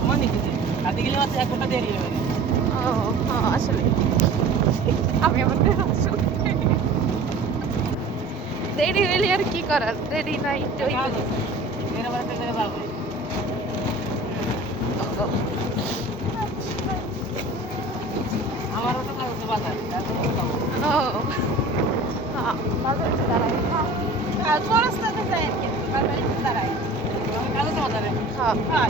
সময় নিতেছে হাতে গেলে মাত্র 1 ঘন্টা দেরি হবে। ও হ্যাঁ আসলে আমি আবার দেরি হইলে আর কি করার, দেরি নাই তো কাজ আছে এর আবার একটা করে যাবে। আমারও তো কাজ আছে বাজারে তারপর যাবো। ও হ্যাঁ বাজারে দাঁড়াই হ্যাঁ, চৌরাস্তাতে যাই আর কি, বাজারে দাঁড়াই। আমি কাজ আছে বাজারে। হ্যাঁ হ্যাঁ,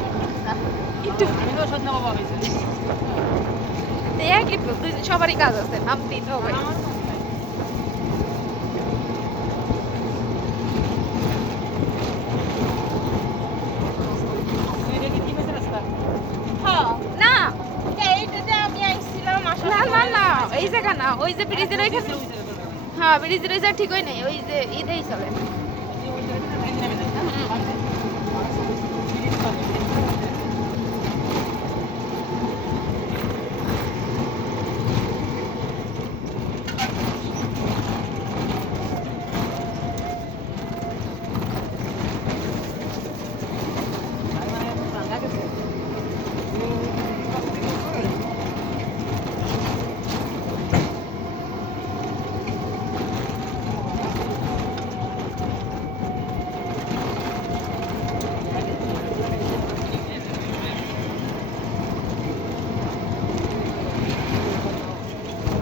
একটু আমি তো সন্ধ্যা বাবা হয়েছে দেখ একটু দুজন সবারই কাজ আছে নামতেই তো হবে। আমার কাজ নাই। এটা কি মেসের রাস্তা? হ্যাঁ। না এইটাতে আমি আইছিলাম আসার না না সময়। না এই জায়গা না, ওই যে ব্রিজের ওইখানে। ওই জায়গাটা দরকার নেই। হ্যাঁ ব্রিজের ওই জায়গা ঠিক হয় নাই, ওই যে ঈদেই চলে। ওই জায়গাটা লাইন নেমে যায়। আচ্ছা। সিরিজ পাবে।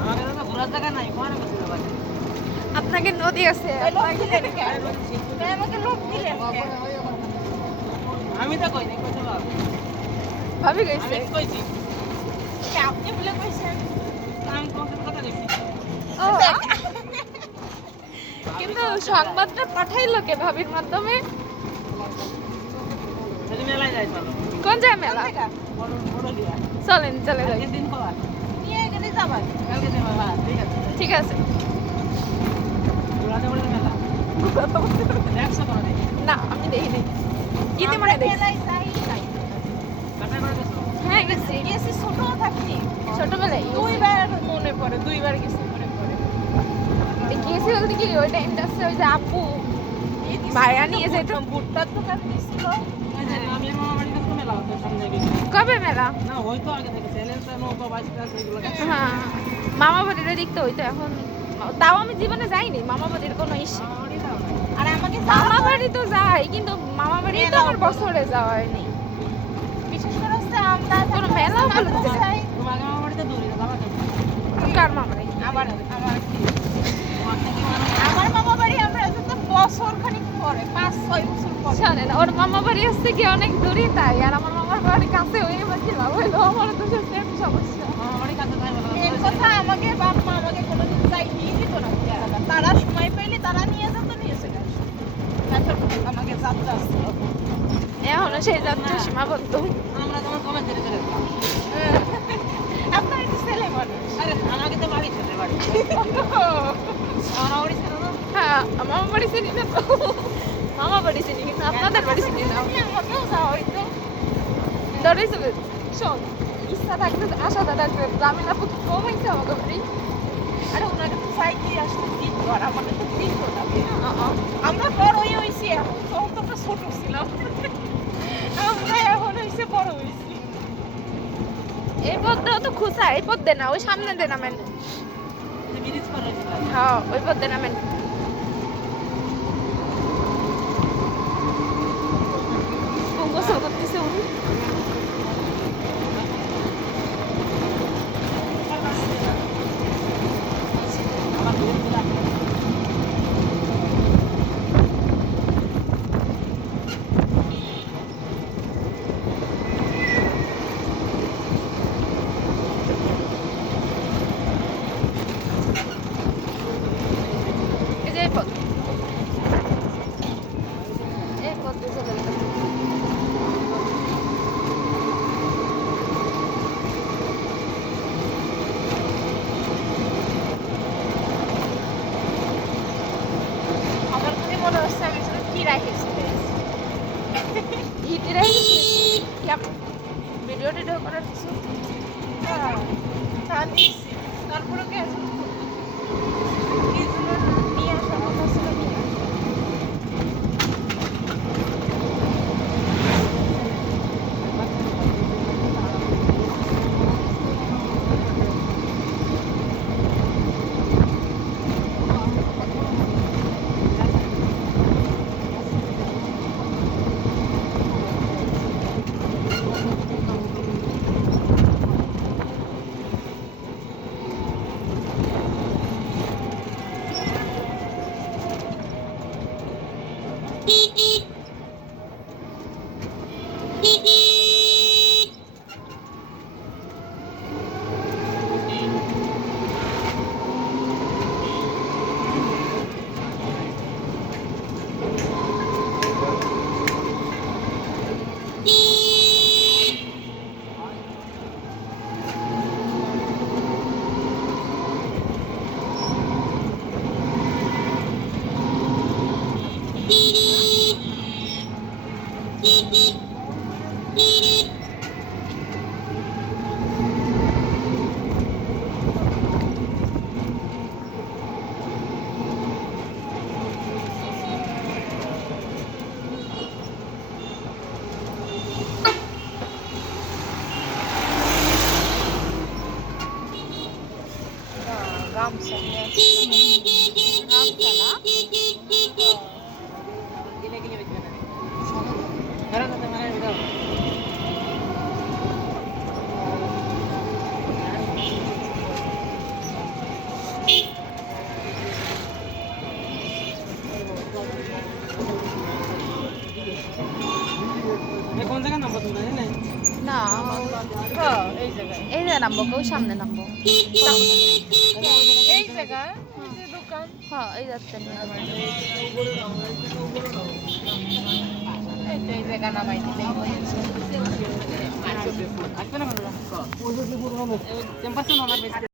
আমাদের তো ঘোরার জায়গা নাই, কোন গেছে বাবা? আপনাকে নদী আছে এই লোক দিলেন কেন? তাই আমাকে লোক দিলেন কেন? আমি তো কই নাই, কইতে বাবা। ভাবি আমি গেছে। কি কইছি? কে আপনি বলে কইছেন? আমি তোমার সাথে কথা কইছি। ও কিন্তু সংবাদটা পাঠাইলো কে ভাবির মাধ্যমে? যদি মেলায় যাই চলো। কোন জায়গায় মেলা? কোথায়? বড় বড় লিয়া। চলেন চলে যাই। কালকে দিন কবা? নিয়ে গেলে যাবেন। কালকে যাবো, হ্যাঁ, ঠিক আছে। ঠিক আছে। ঘোরাতে বলে মেলা। দেখছো তো নাকি? না আমি দেখিনি, ঈদে আমরা মনে দেখছি। মেলায় যাই নাই। কাটা করে গেছো? হ্যাঁ গেছি গেছি ছোট থাকতে। ছোটবেলায় দুইবার মনে পড়ে, দুইবার গেছি মনে পড়ে। গেছি বলতে কি ওই টাইমটা আছে ওই যে আপু এই দিছে ভাইয়া একটা নিয়ে যেত। ভুট্টার দোকান দিছিল। ওই যে আমি আমার বাড়ির কাছে তো মেলা হতো সামনে গিয়ে। কবে মেলা? না হয়তো আগে থেকে চ্যালেঞ্জটা নৌকা বাইসটা এগুলো গেছে। হ্যাঁ মামা বাড়ির দেখতে হইতো এখন, তাও আমি জীবনে যাইনি মামা বাড়ির কোনো ইস্যু। আমার বাড়ি যাও না। আর আমাকে মামা বাড়ি তো যাই কিন্তু মামা বাড়ি তো আমার মেলাও বছরে যাওয়া হয়নি। বিশেষ করে হচ্ছে আমরা কোনো মেলা উপলক্ষে না। যাই। তোমাকে আমার বাড়িতে দূরে যাবা কেন? কার মামা বাড়ি? আমার আমার কি? তোমার থেকে মানে আমার মামা বাড়ি আমরা যেতে বছর খানিক পরে, 5-6 বছর পরে। শোনেন ওর মামা বাড়ি হচ্ছে কি অনেক দূরে তাই, আর আমার মামার বাড়ি কাছে হয়ে গেছে লাভ হইলো, আমার তো সেম সমস্যা। আমার বাড়ি কাছে যাই বলো। এর কথা আমাকে বাপ মা আমাকে কোনোদিন চাইতেই দিত না পেয়ারাটা। তারা সময় পেলে তারা নিয়ে যেত, নিয়ে চলে আসতো। তারপর আমাকে যাত্রা আসতো। এখনো সেই যাত্রা সীমাবদ্ধ। আমরা তোমার কমে ধীরে ধীরে গেলাম। আপনার একটু ছেলে মানুষ। আরে আমাকে তো বাড়ি ছেড়ে বাড়ি। আমার বাড়ি ছেড়ে দাও। হ্যাঁ মামা বাড়ি চিনি না তো, মামা বাড়ি চিনি কিন্তু আপনাদের বাড়ি চিনি না। আমাকেও যাওয়া হইতো। ধরেই চলে শোন, ইচ্ছা থাকলে আশাটা থাকলে গ্রামীণ আপু কি কম হয়েছে আমাকে বাড়ি? আরে ওনাকে তো চাইতেই আসতে দিত, আর আমাকে তো দিত না। আহ, আমরা বড়ই হয়েছি এখন, তখন তো আমরা ছোট ছিলাম। আমরা এখন হয়েছে বড় হয়েছি। এই পথটাও তো খুঁজা, এই পথ দেন না, ওই সামনে দেন নামেন। ব্রিজ পার হয়েছিল। হ্যাঁ ওই পথ দেন নামেন। গোসল করতেছে উনি। আমার দূরে ছিল। এই যে এই পথ, এই পথ দিয়ে চলে গেলাম। আমার কাছে মনে হচ্ছে আমি শুধু কি রাখেছি। হিটিরা কেমন ভিডিও টিডিও করার কিছু? তা নিয়েছি, তারপরে গেছে নিয়ে আসার কথা ছিল, নিয়ে আসা। রামসা নিয়ে রামসা না? গিলে গিলে বেঁচে না ধরো না তোমার ভিডিও কোন জায়গা নাম্বার তোমরা জানেন না হ্যাঁ এই জায়গায় এই যে নামবো কেউ সামনে নামবো এই জায়গায় এই যে দোকান হ্যাঁ এই যাচ্ছে নিয়ে আমার এই তো এই জায়গা নামাই দিলেই হয়েছে আসবে না ক্যাম্পাসে নলার বেশি